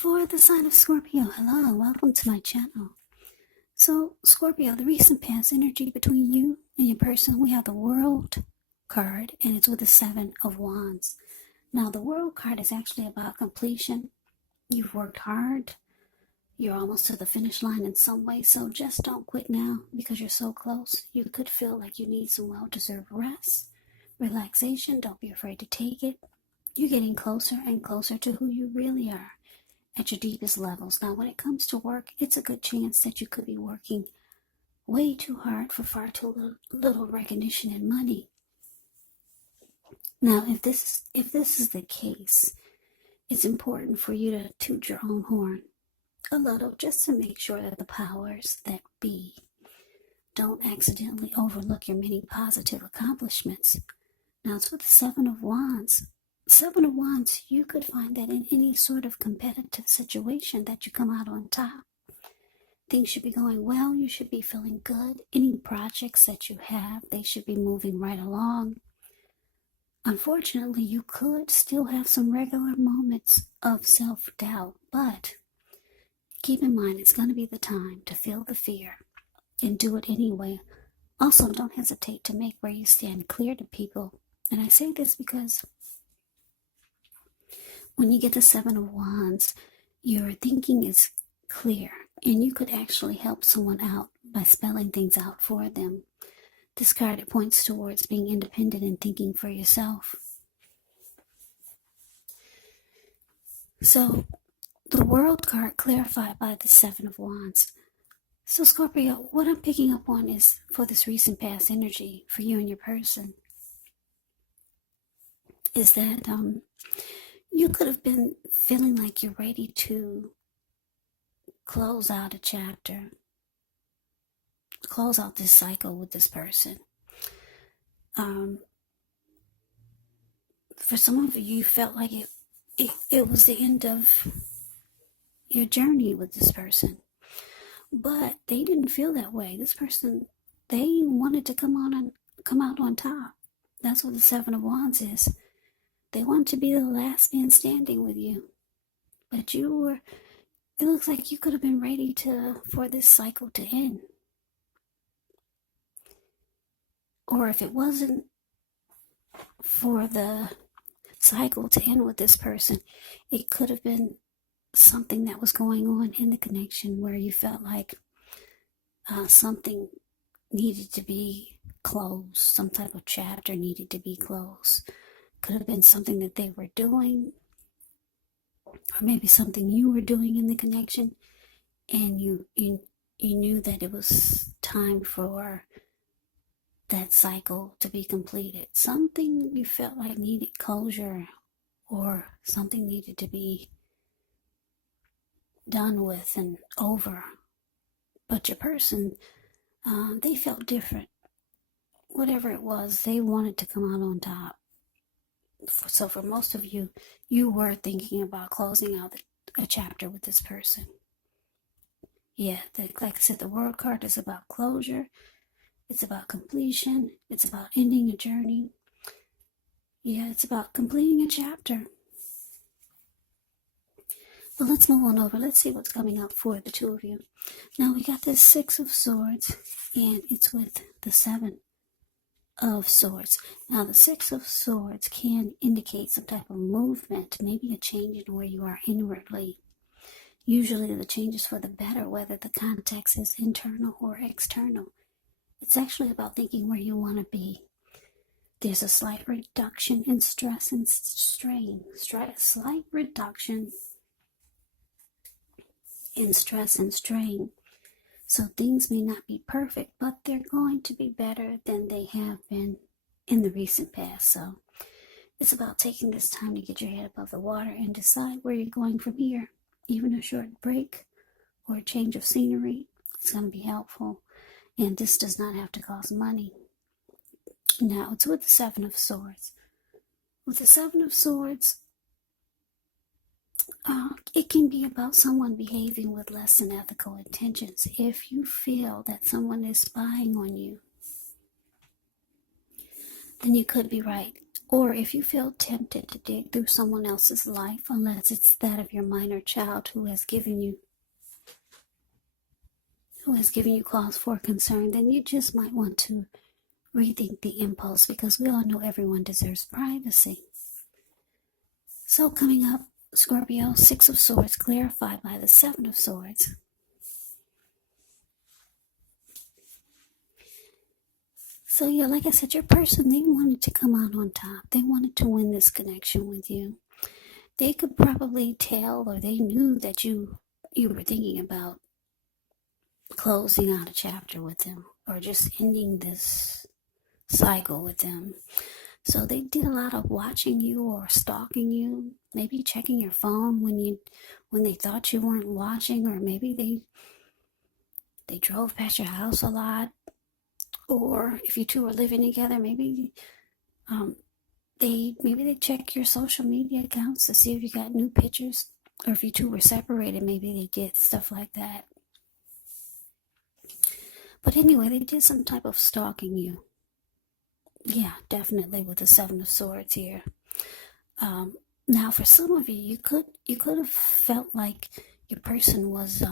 For the sign of Scorpio, hello and welcome to my channel. So, Scorpio, the recent past energy between you and your person, we have the World card, and it's with the Seven of Wands. Now, the World card is actually about completion. You've worked hard. You're almost to the finish line in some way, so just don't quit now because you're so close. You could feel like you need some well-deserved rest, relaxation. Don't be afraid to take it. You're getting closer and closer to who you really are at your deepest levels. Now, when it comes to work, it's a good chance that you could be working way too hard for far too little recognition and money. Now, if this is the case, it's important for you to toot your own horn a little just to make sure that the powers that be don't accidentally overlook your many positive accomplishments. Now, it's with the Seven of Wands. Seven of Wands, you could find that in any sort of competitive situation that you come out on top. Things should be going well. You should be feeling good. Any projects that you have, they should be moving right along. Unfortunately, you could still have some regular moments of self-doubt, but keep in mind it's going to be the time to feel the fear and do it anyway. Also, don't hesitate to make where you stand clear to people. And I say this because when you get the Seven of Wands, your thinking is clear, and you could actually help someone out by spelling things out for them. This card, it points towards being independent and thinking for yourself. So, the World card clarified by the Seven of Wands. So, Scorpio, what I'm picking up on is for this recent past energy for you and your person is that you could have been feeling like you're ready to close out a chapter, close out this cycle with this person. For some of you, you felt like it was the end of your journey with this person. But they didn't feel that way. This person, they wanted to come out on top. That's what the Seven of Wands is. They want to be the last man standing with you. But it looks like you could have been ready for this cycle to end. Or if it wasn't for the cycle to end with this person, it could have been something that was going on in the connection where you felt like something needed to be closed, some type of chapter needed to be closed. Could have been something that they were doing, or maybe something you were doing in the connection, and you knew that it was time for that cycle to be completed. Something you felt like needed closure, or something needed to be done with and over. But your person, they felt different. Whatever it was, they wanted to come out on top. So for most of you, you were thinking about closing out a chapter with this person. Yeah, like I said, the World card is about closure. It's about completion. It's about ending a journey. Yeah, it's about completing a chapter. But let's move on over. Let's see what's coming up for the two of you. Now we got this Six of Swords, and it's with the Seven of Swords. Now the Six of Swords can indicate some type of movement, maybe a change in where you are inwardly. Usually the change is for the better, whether the context is internal or external. It's actually about thinking where you want to be. There's a slight reduction in stress and strain. Slight reduction in stress and strain. So things may not be perfect, but they're going to be better than they have been in the recent past. So it's about taking this time to get your head above the water and decide where you're going from here. Even a short break or a change of scenery is going to be helpful. And this does not have to cost money. Now, it's with the Seven of Swords. With the Seven of Swords, it can be about someone behaving with less than ethical intentions. If you feel that someone is spying on you, then you could be right Or if you feel tempted to dig through someone else's life, unless it's that of your minor child who has given you cause for concern, then you just might want to rethink the impulse, because we all know everyone deserves privacy. So coming up, Scorpio, Six of Swords clarified by the Seven of Swords. So yeah, like I said, your person, they wanted to come out on top. They wanted to win this connection with you. They could probably tell, or they knew that you were thinking about closing out a chapter with them, or just ending this cycle with them. So they did a lot of watching you or stalking you, maybe checking your phone when they thought you weren't watching, or maybe they drove past your house a lot. Or if you two are living together, maybe they check your social media accounts to see if you got new pictures. Or if you two were separated, maybe they did stuff like that. But anyway, they did some type of stalking you. Yeah, definitely with the Seven of Swords here. Now, for some of you, you could have felt like your person was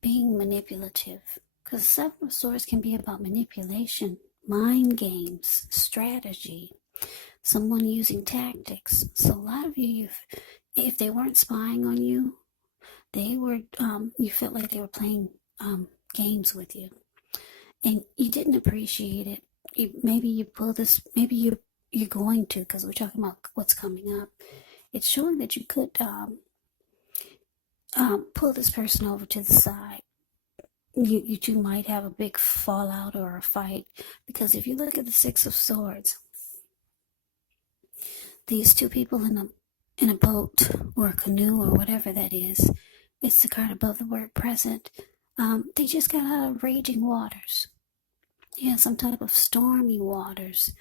being manipulative, because Seven of Swords can be about manipulation, mind games, strategy, someone using tactics. So a lot of you, if they weren't spying on you, they were you felt like they were playing games with you, and you didn't appreciate it. Maybe you pull this. Maybe you're going to, because we're talking about what's coming up. It's showing that you could pull this person over to the side. You two might have a big fallout or a fight, because if you look at the Six of Swords, these two people in a boat or a canoe or whatever that is, it's the card above the word present. They just got out of raging waters. Yeah, some type of stormy waters.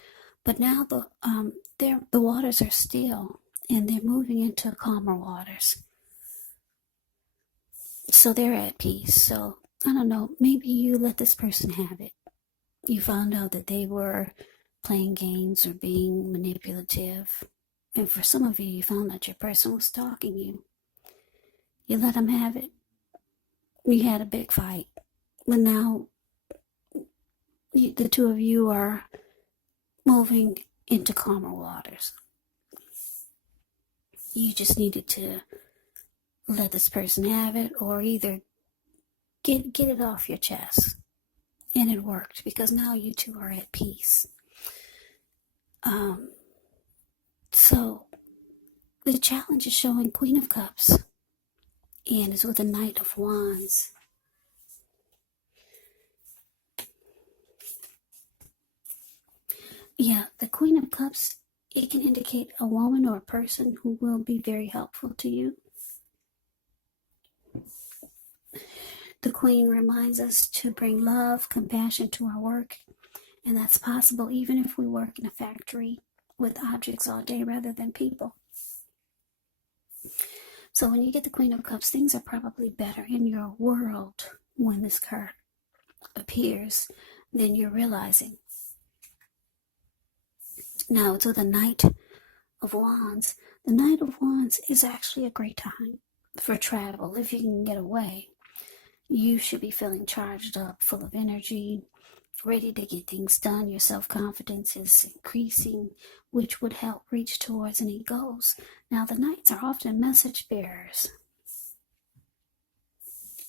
But now the waters are still, and they're moving into calmer waters. So they're at peace. So I don't know, maybe you let this person have it. You found out that they were playing games or being manipulative. And for some of you, you found out your person was stalking you. You let them have it. You had a big fight. But now the two of you are moving into calmer waters. You just needed to let this person have it, or either get it off your chest. And it worked, because now you two are at peace. So the challenge is showing Queen of Cups, and it's with the Knight of Wands. Yeah, the Queen of Cups, it can indicate a woman or a person who will be very helpful to you. The Queen reminds us to bring love, compassion to our work, and that's possible even if we work in a factory with objects all day rather than people. So when you get the Queen of Cups, things are probably better in your world when this card appears than you're realizing. Now, it's with the Knight of Wands. The Knight of Wands is actually a great time for travel. If you can get away, you should be feeling charged up, full of energy, ready to get things done. Your self-confidence is increasing, which would help reach towards any goals. Now, the Knights are often message bearers.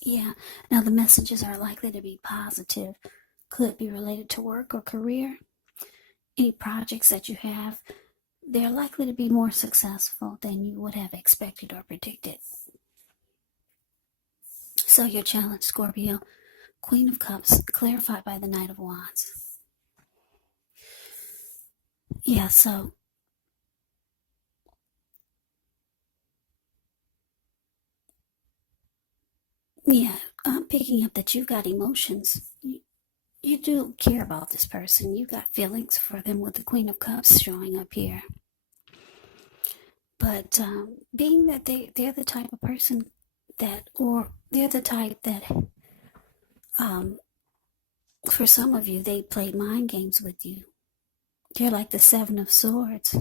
Yeah, now the messages are likely to be positive, could be related to work or career. Any projects that you have, they're likely to be more successful than you would have expected or predicted. So your challenge, Scorpio, Queen of Cups, clarified by the Knight of Wands. Yeah, so I'm picking up that you've got emotions. You do care about this person. You got feelings for them with the Queen of Cups showing up here. But being that they're the type of person they're the type that, for some of you, they played mind games with you. You're like the Seven of Swords.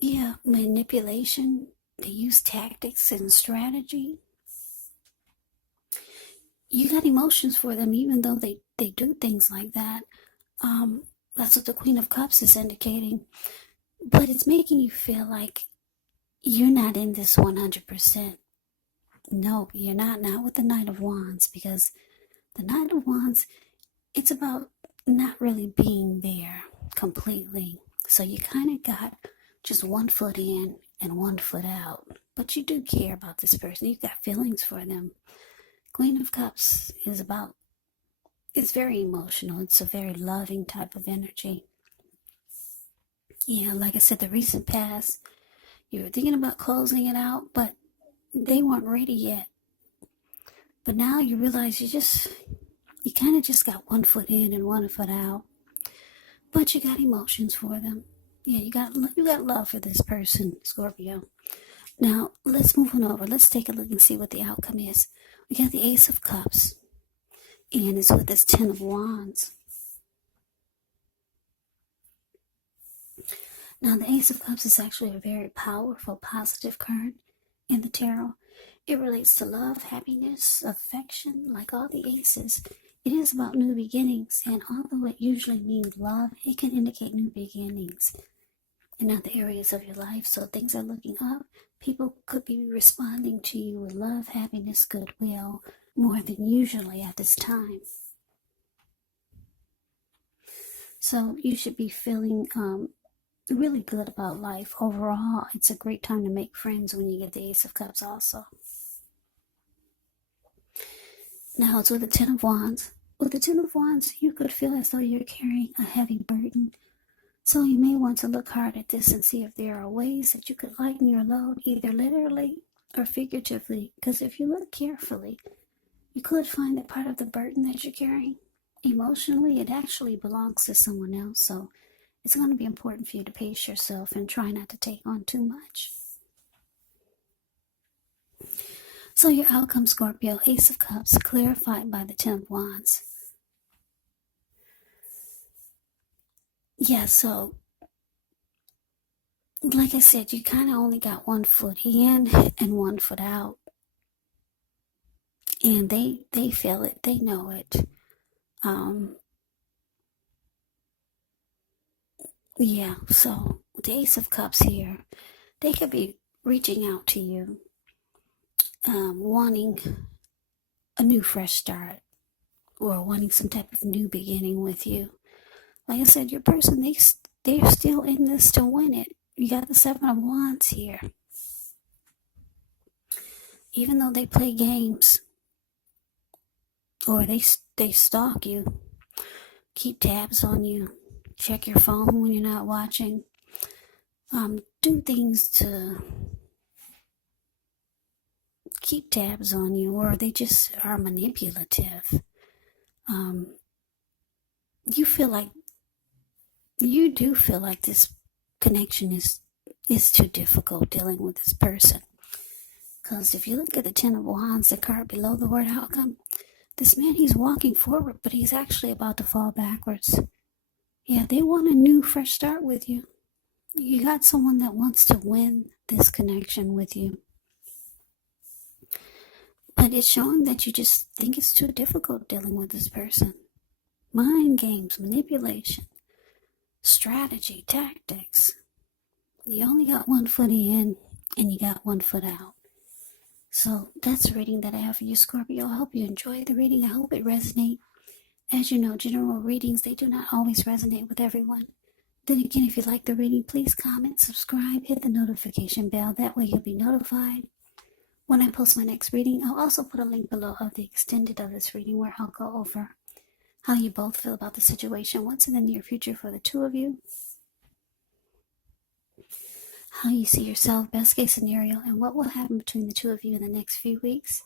Yeah, manipulation. They use tactics and strategy. You got emotions for them, even though they do things like that. That's what the Queen of Cups is indicating. But it's making you feel like you're not in this 100%. No, you're not with the Knight of Wands, because the Knight of Wands, it's about not really being there completely. So you kind of got just one foot in and one foot out. But you do care about this person. You've got feelings for them. Queen of Cups is about, it's very emotional. It's a very loving type of energy. Yeah, like I said, the recent past, you were thinking about closing it out, but they weren't ready yet. But now you realize you kind of just got one foot in and one foot out. But you got emotions for them. Yeah, you got love for this person, Scorpio. Now, let's move on over. Let's take a look and see what the outcome is. We got the Ace of Cups, and it's with this Ten of Wands. Now, the Ace of Cups is actually a very powerful, positive card in the tarot. It relates to love, happiness, affection, like all the aces. It is about new beginnings, and although it usually means love, it can indicate new beginnings in other areas of your life. So things are looking up. People could be responding to you with love, happiness, goodwill, more than usually at this time. So you should be feeling really good about life overall. It's a great time to make friends when you get the Ace of Cups also. Now it's with the Ten of Wands. With the Ten of Wands, you could feel as though you're carrying a heavy burden. So you may want to look hard at this and see if there are ways that you could lighten your load, either literally or figuratively. Because if you look carefully, you could find that part of the burden that you're carrying, emotionally, it actually belongs to someone else. So it's going to be important for you to pace yourself and try not to take on too much. So your outcome, Scorpio, Ace of Cups, clarified by the Ten of Wands. Yeah, so like I said, you kind of only got one foot in and one foot out. And they feel it. They know it. Yeah, so the Ace of Cups here, they could be reaching out to you, wanting a new fresh start or wanting some type of new beginning with you. Like I said, your person, they're still in this to win it. You got the Seven of Wands here. Even though they play games or they stalk you, keep tabs on you, check your phone when you're not watching, do things to keep tabs on you, or they just are manipulative. You do feel like this connection is too difficult dealing with this person. Because if you look at the Ten of Wands, the card below the word outcome, this man, he's walking forward, but he's actually about to fall backwards. Yeah, they want a new, fresh start with you. You got someone that wants to win this connection with you. But it's showing that you just think it's too difficult dealing with this person. Mind games, manipulation, strategy, tactics. You only got one foot in and you got one foot out. So that's the reading that I have for you, Scorpio. I hope you enjoyed the reading. I hope it resonates. As you know, general readings, they do not always resonate with everyone. Then again, if you like the reading, please comment, subscribe, hit the notification bell. That way you'll be notified when I post my next reading. I'll also put a link below of the extended of this reading where I'll go over how you both feel about the situation, what's in the near future for the two of you, how you see yourself, best case scenario, and what will happen between the two of you in the next few weeks.